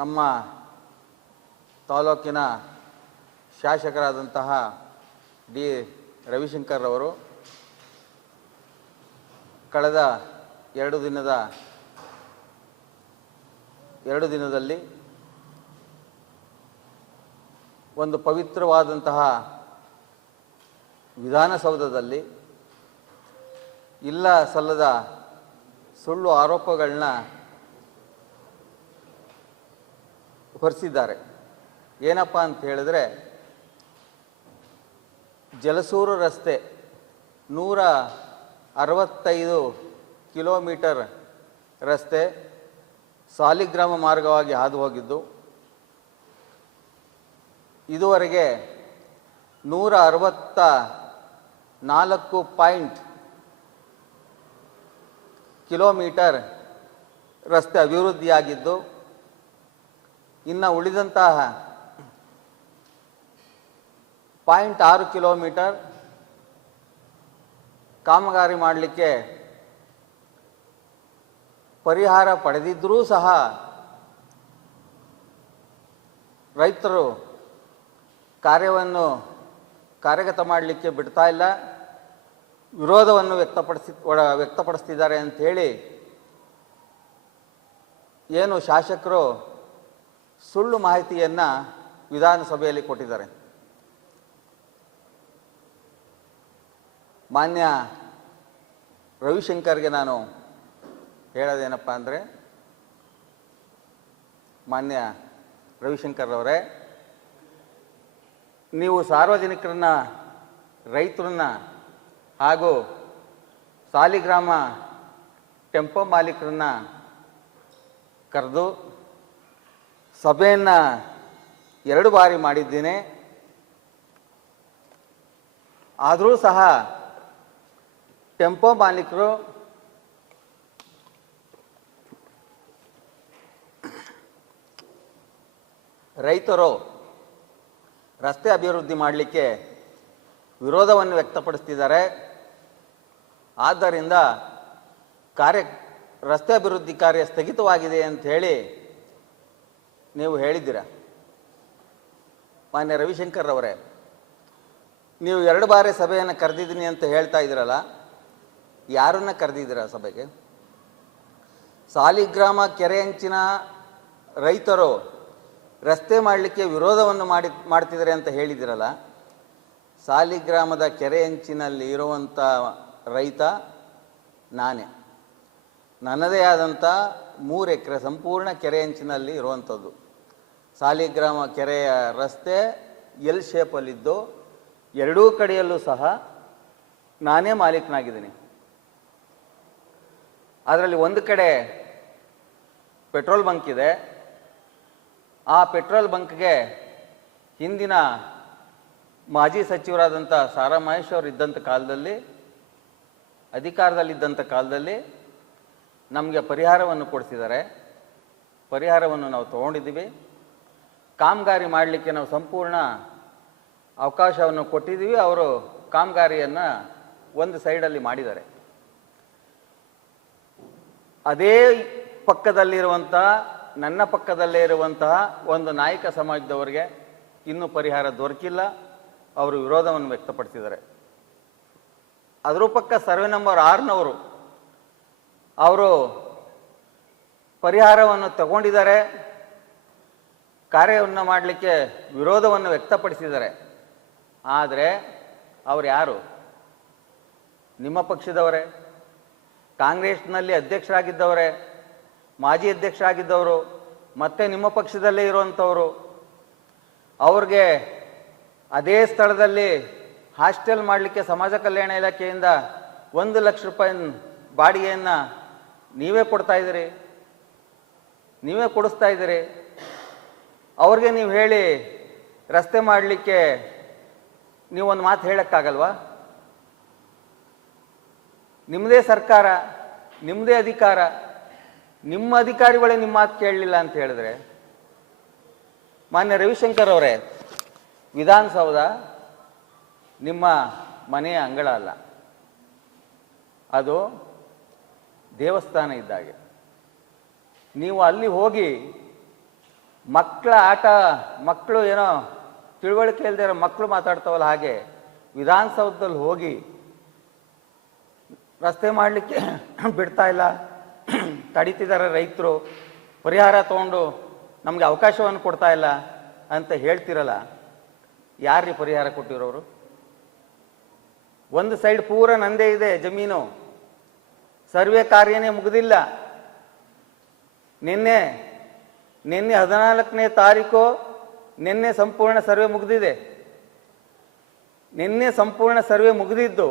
ನಮ್ಮ ತಾಲೂಕಿನ ಶಾಸಕರಾದಂತಹ ಡಿ ರವಿಶಂಕರ್ ಅವರು ಕಳೆದ ಎರಡು ದಿನದಲ್ಲಿ ಒಂದು ಪವಿತ್ರವಾದಂತಹ ವಿಧಾನಸೌಧದಲ್ಲಿ ಇಲ್ಲ ಸಲ್ಲದ ಸುಳ್ಳು ಆರೋಪಗಳನ್ನ ಹೊರಿಸಿದ್ದಾರೆ. ಏನಪ್ಪ ಅಂತ ಹೇಳಿದ್ರೆ, ಜಲಸೂರು ರಸ್ತೆ 165 ಕಿಲೋಮೀಟರ್ ರಸ್ತೆ ಸಾಲಿಗ್ರಾಮ ಮಾರ್ಗವಾಗಿ ಹಾದು ಹೋಗಿದ್ದು, ಇದುವರೆಗೆ 164 ಕಿಲೋಮೀಟರ್ ರಸ್ತೆ ಅಭಿವೃದ್ಧಿಯಾಗಿದ್ದು, ಇನ್ನು ಉಳಿದಂತಹ 0.6 ಕಿಲೋಮೀಟರ್ ಕಾಮಗಾರಿ ಮಾಡಲಿಕ್ಕೆ ಪರಿಹಾರ ಪಡೆದಿದ್ದರೂ ಸಹ ರೈತರು ಕಾರ್ಯವನ್ನು ಕಾರ್ಯಗತ ಮಾಡಲಿಕ್ಕೆ ಬಿಡ್ತಾ ಇಲ್ಲ, ವಿರೋಧವನ್ನು ವ್ಯಕ್ತಪಡಿಸ್ತಿದ್ದಾರೆ ಅಂಥೇಳಿ ಏನು ಶಾಸಕರು ಸುಳ್ಳು ಮಾಹಿತಿಯನ್ನು ವಿಧಾನಸಭೆಯಲ್ಲಿ ಕೊಟ್ಟಿದ್ದಾರೆ. ಮಾನ್ಯ ರವಿಶಂಕರ್ಗೆ ನಾನು ಹೇಳೋದೇನಪ್ಪ ಅಂದರೆ, ಮಾನ್ಯ ರವಿಶಂಕರ್ ಅವರೇ, ನೀವು ಸಾರ್ವಜನಿಕರನ್ನ, ರೈತರನ್ನ ಹಾಗೂ ಸಾಲಿಗ್ರಾಮ ಟೆಂಪೋ ಮಾಲೀಕರನ್ನ ಕರೆದು ಸಭೆಯನ್ನು 2 ಬಾರಿ ಮಾಡಿದ್ದೇನೆ. ಆದರೂ ಸಹ ಟೆಂಪೋ ಮಾಲೀಕರು ರೈತರು ರಸ್ತೆ ಅಭಿವೃದ್ಧಿ ಮಾಡಲಿಕ್ಕೆ ವಿರೋಧವನ್ನು ವ್ಯಕ್ತಪಡಿಸ್ತಿದ್ದಾರೆ. ಆದ್ದರಿಂದ ರಸ್ತೆ ಅಭಿವೃದ್ಧಿ ಕಾರ್ಯ ಸ್ಥಗಿತವಾಗಿದೆ ಅಂತ ಹೇಳಿ ನೀವು ಹೇಳಿದ್ದೀರ. ಮಾನ್ಯ ರವಿಶಂಕರ್ ಅವರೇ, ನೀವು 2 ಬಾರಿ ಸಭೆಯನ್ನು ಕರೆದಿದ್ದೀನಿ ಅಂತ ಹೇಳ್ತಾ ಇದ್ದೀರಲ್ಲ, ಯಾರನ್ನ ಕರೆದಿದ್ದೀರ ಸಭೆಗೆ? ಸಾಲಿಗ್ರಾಮ ಕೆರೆ ಅಂಚಿನ ರೈತರು ರಸ್ತೆ ಮಾಡಲಿಕ್ಕೆ ವಿರೋಧವನ್ನು ಮಾಡ್ತಿದ್ದಾರೆ ಅಂತ ಹೇಳಿದಿರಲ್ಲ, ಸಾಲಿಗ್ರಾಮದ ಕೆರೆ ಅಂಚಿನಲ್ಲಿ ಇರುವಂಥ ರೈತ ನಾನೇ. ನನ್ನದೇ ಆದಂಥ 3 ಎಕರೆ ಸಂಪೂರ್ಣ ಕೆರೆ ಅಂಚಿನಲ್ಲಿ ಇರುವಂಥದ್ದು. ಸಾಲಿಗ್ರಾಮ ಕೆರೆಯ ರಸ್ತೆ ಎಲ್ ಶೇಪಲ್ಲಿದ್ದು 2 ಕಡೆಯಲ್ಲೂ ಸಹ ನಾನೇ ಮಾಲೀಕನಾಗಿದ್ದೀನಿ. ಅದರಲ್ಲಿ ಒಂದು ಕಡೆ ಪೆಟ್ರೋಲ್ ಬಂಕ್ ಇದೆ. ಆ ಪೆಟ್ರೋಲ್ ಬಂಕ್ಗೆ ಹಿಂದಿನ ಮಾಜಿ ಸಚಿವರಾದಂಥ ಸಾರಾ ಮಹೇಶ್ ಅವರು ಇದ್ದಂಥ ಕಾಲದಲ್ಲಿ, ಅಧಿಕಾರದಲ್ಲಿದ್ದಂಥ ಕಾಲದಲ್ಲಿ ನಮಗೆ ಪರಿಹಾರವನ್ನು ಕೊಡಿಸಿದ್ದಾರೆ. ಪರಿಹಾರವನ್ನು ನಾವು ತೊಗೊಂಡಿದ್ದೀವಿ. ಕಾಮಗಾರಿ ಮಾಡಲಿಕ್ಕೆ ನಾವು ಸಂಪೂರ್ಣ ಅವಕಾಶವನ್ನು ಕೊಟ್ಟಿದ್ದೀವಿ. ಅವರು ಕಾಮಗಾರಿಯನ್ನು ಒಂದು ಸೈಡಲ್ಲಿ ಮಾಡಿದ್ದಾರೆ. ಅದೇ ಪಕ್ಕದಲ್ಲಿರುವಂತಹ, ನನ್ನ ಪಕ್ಕದಲ್ಲೇ ಇರುವಂತಹ ಒಂದು ನಾಯಕ ಸಮಾಜದವರಿಗೆ ಇನ್ನೂ ಪರಿಹಾರ ದೊರಕಿಲ್ಲ. ಅವರು ವಿರೋಧವನ್ನು ವ್ಯಕ್ತಪಡಿಸಿದ್ದಾರೆ. ಅದರ ಪಕ್ಕ ಸರ್ವೆ ನಂಬರ್ 6ನವರು ಅವರು ಪರಿಹಾರವನ್ನು ತಗೊಂಡಿದ್ದಾರೆ, ಕಾರ್ಯವನ್ನು ಮಾಡಲಿಕ್ಕೆ ವಿರೋಧವನ್ನು ವ್ಯಕ್ತಪಡಿಸಿದ್ದಾರೆ. ಆದರೆ ಅವರು ಯಾರು? ನಿಮ್ಮ ಪಕ್ಷದವರೇ, ಕಾಂಗ್ರೆಸ್ನಲ್ಲಿ ಅಧ್ಯಕ್ಷರಾಗಿದ್ದವರೇ, ಮಾಜಿ ಅಧ್ಯಕ್ಷರಾಗಿದ್ದವರು, ಮತ್ತೆ ನಿಮ್ಮ ಪಕ್ಷದಲ್ಲೇ ಇರುವಂಥವರು. ಅವ್ರಿಗೆ ಅದೇ ಸ್ಥಳದಲ್ಲಿ ಹಾಸ್ಟೆಲ್ ಮಾಡಲಿಕ್ಕೆ ಸಮಾಜ ಕಲ್ಯಾಣ ಇಲಾಖೆಯಿಂದ 1 ಲಕ್ಷ ರೂಪಾಯಿ ಬಾಡಿಗೆಯನ್ನು ನೀವೇ ಕೊಡ್ತಾ ಇದ್ದೀರಿ, ನೀವೇ ಕೊಡಿಸ್ತಾ ಇದ್ದೀರಿ. ಅವ್ರಿಗೆ ನೀವು ಹೇಳಿ ರಸ್ತೆ ಮಾಡಲಿಕ್ಕೆ ನೀವೊಂದು ಮಾತು ಹೇಳೋಕ್ಕಾಗಲ್ವಾ? ನಿಮ್ಮದೇ ಸರ್ಕಾರ, ನಿಮ್ಮದೇ ಅಧಿಕಾರ, ನಿಮ್ಮ ಅಧಿಕಾರಿಗಳೇ ನಿಮ್ಮ ಮಾತು ಕೇಳಲಿಲ್ಲ ಅಂತ ಹೇಳಿದ್ರೆ, ಮಾನ್ಯ ರವಿಶಂಕರ್ ಅವರೇ, ವಿಧಾನಸೌಧ ನಿಮ್ಮ ಮನೆಯ ಅಂಗಳ ಅಲ್ಲ, ಅದು ದೇವಸ್ಥಾನ ಇದ್ದಾಗೆ. ನೀವು ಅಲ್ಲಿ ಹೋಗಿ ಮಕ್ಕಳ ಆಟ, ಮಕ್ಕಳು ಏನೋ ತಿಳುವಳಿಕೆ ಇಲ್ಲದೆ ಇರೋ ಮಕ್ಕಳು ಮಾತಾಡ್ತಾವಲ್ಲ ಹಾಗೆ ವಿಧಾನಸೌಧದಲ್ಲಿ ಹೋಗಿ ರಸ್ತೆ ಮಾಡಲಿಕ್ಕೆ ಬಿಡ್ತಾ ಇಲ್ಲ, ತಡೀತಿದ್ದಾರೆ ರೈತರು, ಪರಿಹಾರ ತೊಗೊಂಡು ನಮಗೆ ಅವಕಾಶವನ್ನು ಕೊಡ್ತಾ ಇಲ್ಲ ಅಂತ ಹೇಳ್ತಿರಲ್ಲ, ಯಾರ್ರೀ ಪರಿಹಾರ ಕೊಟ್ಟಿರೋರು? ಒಂದು ಸೈಡ್ ಪೂರ ನಂದೇ ಇದೆ ಜಮೀನು, ಸರ್ವೆ ಕಾರ್ಯನೇ ಮುಗಿದಿಲ್ಲ. ನಿನ್ನೆ 14ನೇ ತಾರೀಕು ನಿನ್ನೆ ಸಂಪೂರ್ಣ ಸರ್ವೆ ಮುಗಿದಿದೆ. ನಿನ್ನೆ ಸಂಪೂರ್ಣ ಸರ್ವೆ ಮುಗಿದಿದ್ದು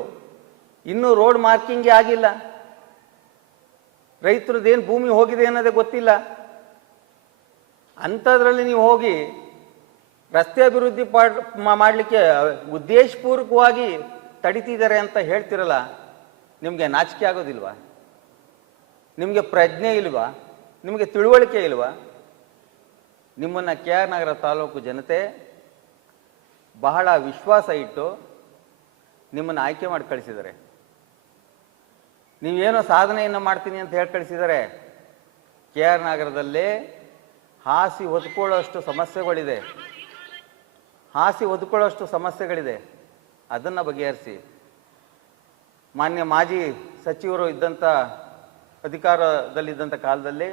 ಇನ್ನೂ ರೋಡ್ ಮಾರ್ಕಿಂಗೇ ಆಗಿಲ್ಲ. ರೈತರದ್ದೇನು ಭೂಮಿ ಹೋಗಿದೆ ಅನ್ನೋದೇ ಗೊತ್ತಿಲ್ಲ. ಅಂಥದ್ರಲ್ಲಿ ನೀವು ಹೋಗಿ ರಸ್ತೆ ಅಭಿವೃದ್ಧಿ ಮಾಡಲಿಕ್ಕೆ ಉದ್ದೇಶಪೂರ್ವಕವಾಗಿ ತಡಿತಿದ್ದಾರೆ ಅಂತ ಹೇಳ್ತಿರಲ್ಲ, ನಿಮಗೆ ನಾಚಿಕೆ ಆಗೋದಿಲ್ವಾ? ನಿಮಗೆ ಪ್ರಜ್ಞೆ ಇಲ್ವಾ? ನಿಮಗೆ ತಿಳುವಳಿಕೆ ಇಲ್ವಾ? ನಿಮ್ಮನ್ನು ಕೆ ಆರ್ ನಗರ ತಾಲೂಕು ಜನತೆ ಬಹಳ ವಿಶ್ವಾಸ ಇಟ್ಟು ನಿಮ್ಮನ್ನು ಆಯ್ಕೆ ಮಾಡಿ ಕಳಿಸಿದ್ದಾರೆ. ನೀವೇನೋ ಸಾಧನೆಯನ್ನು ಮಾಡ್ತೀನಿ ಅಂತ ಹೇಳಿ ಕಳಿಸಿದ್ದಾರೆ. ಕೆ ಆರ್ ನಗರದಲ್ಲಿ ಹಾಸಿ ಹೊದ್ಕೊಳ್ಳೋಷ್ಟು ಸಮಸ್ಯೆಗಳಿದೆ, ಸಮಸ್ಯೆಗಳಿದೆ. ಅದನ್ನು ಬಗೆಹರಿಸಿ. ಮಾನ್ಯ ಮಾಜಿ ಸಚಿವರು ಇದ್ದಂಥ ಅಧಿಕಾರದಲ್ಲಿದ್ದಂಥ ಕಾಲದಲ್ಲಿ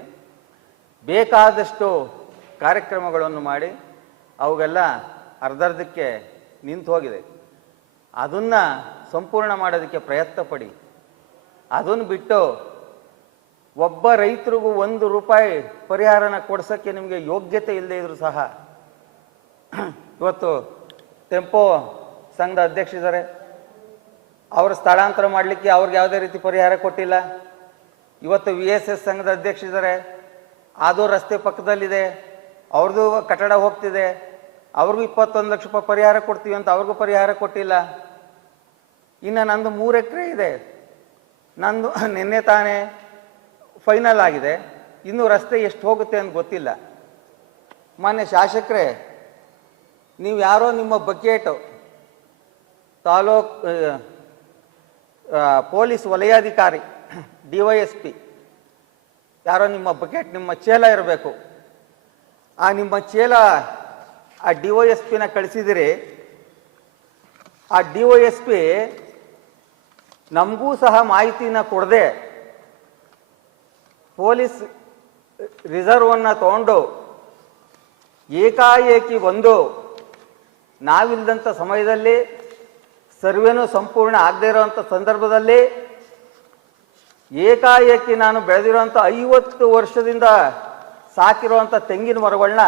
ಬೇಕಾದಷ್ಟು ಕಾರ್ಯಕ್ರಮಗಳನ್ನು ಮಾಡಿ ಅವುಗೆಲ್ಲ ಅರ್ಧಕ್ಕೆ ನಿಂತು ಹೋಗಿದೆ. ಅದನ್ನು ಸಂಪೂರ್ಣ ಮಾಡೋದಕ್ಕೆ ಪ್ರಯತ್ನ ಪಡಿ. ಅದನ್ನು ಬಿಟ್ಟು ಒಬ್ಬ ರೈತರಿಗೂ 1 ರೂಪಾಯಿ ಪರಿಹಾರನ ಕೊಡ್ಸೋಕ್ಕೆ ನಿಮಗೆ ಯೋಗ್ಯತೆ ಇಲ್ಲದೆ ಇದ್ರು ಸಹ, ಇವತ್ತು ಟೆಂಪೋ ಸಂಘದ ಅಧ್ಯಕ್ಷರಿದ್ದಾರೆ, ಅವರು ಸ್ಥಳಾಂತರ ಮಾಡಲಿಕ್ಕೆ ಅವ್ರಿಗೆ ಯಾವುದೇ ರೀತಿ ಪರಿಹಾರ ಕೊಟ್ಟಿಲ್ಲ. ಇವತ್ತು VSS ಸಂಘದ ಅಧ್ಯಕ್ಷರಿದ್ದಾರೆ, ಅದು ರಸ್ತೆ ಪಕ್ಕದಲ್ಲಿದೆ, ಅವ್ರದ್ದು ಕಟ್ಟಡ ಹೋಗ್ತಿದೆ, ಅವ್ರಿಗೂ 21 ಲಕ್ಷ ರೂಪಾಯಿ ಪರಿಹಾರ ಕೊಡ್ತೀವಿ ಅಂತ ಅವ್ರಿಗೂ ಪರಿಹಾರ ಕೊಟ್ಟಿಲ್ಲ. ಇನ್ನು ನಂದು 3 ಎಕರೆ ಇದೆ, ನಂದು ನಿನ್ನೆ ತಾನೇ ಫೈನಲ್ ಆಗಿದೆ, ಇನ್ನೂ ರಸ್ತೆ ಎಷ್ಟು ಹೋಗುತ್ತೆ ಅಂತ ಗೊತ್ತಿಲ್ಲ. ಮಾನ್ಯ ಶಾಸಕರೇ, ನೀವು ಯಾರೋ ನಿಮ್ಮ ಬಕೆಟ್ ಪೊಲೀಸ್ ವಲಯಾಧಿಕಾರಿ DYSP ಯಾರೋ ನಿಮ್ಮ ಬಕೆಟ್, ನಿಮ್ಮ ಚೇಲ ಇರಬೇಕು. ಆ ನಿಮ್ಮ ಚೇಲ ಆ DYSPನ ಕಳಿಸಿದಿರಿ. ಆ DYSP ನಮಗೂ ಸಹ ಮಾಹಿತಿನ ಕೊಡದೆ ಪೊಲೀಸ್ ರಿಸರ್ವನ್ನು ತಗೊಂಡು ಏಕಾಏಕಿ ಬಂದು ನಾವಿಲ್ಲದಂಥ ಸಮಯದಲ್ಲಿ, ಸರ್ವೆನೂ ಸಂಪೂರ್ಣ ಆಗದೇ ಇರೋವಂಥ ಸಂದರ್ಭದಲ್ಲಿ ಏಕಾಏಕಿ ನಾನು ಬೆಳೆದಿರೋಂಥ 50 ವರ್ಷದಿಂದ ಸಾಕಿರುವಂಥ ತೆಂಗಿನ ಮರಗಳನ್ನ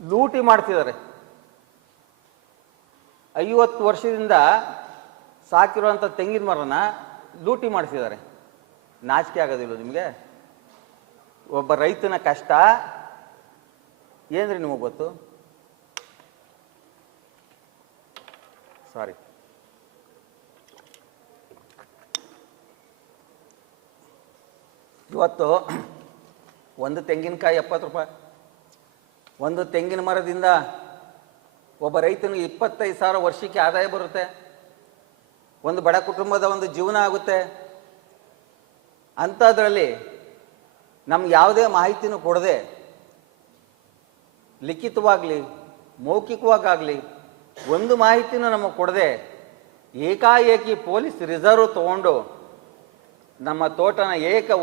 ಲೂಟಿ ಮಾಡ್ತಿದ್ದಾರೆ. 50 ವರ್ಷದಿಂದ ಸಾಕಿರುವಂಥ ತೆಂಗಿನ ಮರನ ಲೂಟಿ ಮಾಡಿಸಿದ್ದಾರೆ. ನಾಚಿಕೆ ಆಗೋದಿಲ್ಲ ನಿಮಗೆ? ಒಬ್ಬ ರೈತನ ಕಷ್ಟ ಏನ್ರಿ ನಿಮಗೆ ಗೊತ್ತು? ಸಾರಿ, ಇವತ್ತು ಒಂದು ತೆಂಗಿನಕಾಯಿ 70 ರೂಪಾಯಿ. ಒಂದು ತೆಂಗಿನ ಮರದಿಂದ ಒಬ್ಬ ರೈತನಿಗೆ 25,000 ವರ್ಷಕ್ಕೆ ಆದಾಯ ಬರುತ್ತೆ. ಒಂದು ಬಡ ಕುಟುಂಬದ ಒಂದು ಜೀವನ ಆಗುತ್ತೆ. ಅಂಥದ್ರಲ್ಲಿ ನಮ್ಗೆ ಯಾವುದೇ ಮಾಹಿತಿನೂ ಕೊಡದೆ, ಲಿಖಿತವಾಗಲಿ ಮೌಖಿಕವಾಗಲಿ ಒಂದು ಮಾಹಿತಿನೂ ನಮಗೆ ಕೊಡದೆ ಏಕಾಏಕಿ ಪೊಲೀಸ್ ರಿಸರ್ವ್ ತೊಗೊಂಡು ನಮ್ಮ ತೋಟನ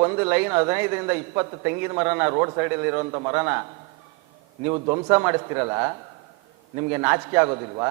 ಒಂದು ಲೈನ್ 15ರಿಂದ 20 ತೆಂಗಿನ ಮರನ, ರೋಡ್ ಸೈಡಲ್ಲಿರುವಂಥ ಮರನ ನೀವು ಧ್ವಂಸ ಮಾಡಿಸ್ತೀರಲ್ಲ, ನಿಮಗೆ ನಾಚಿಕೆ ಆಗೋದಿಲ್ವಾ?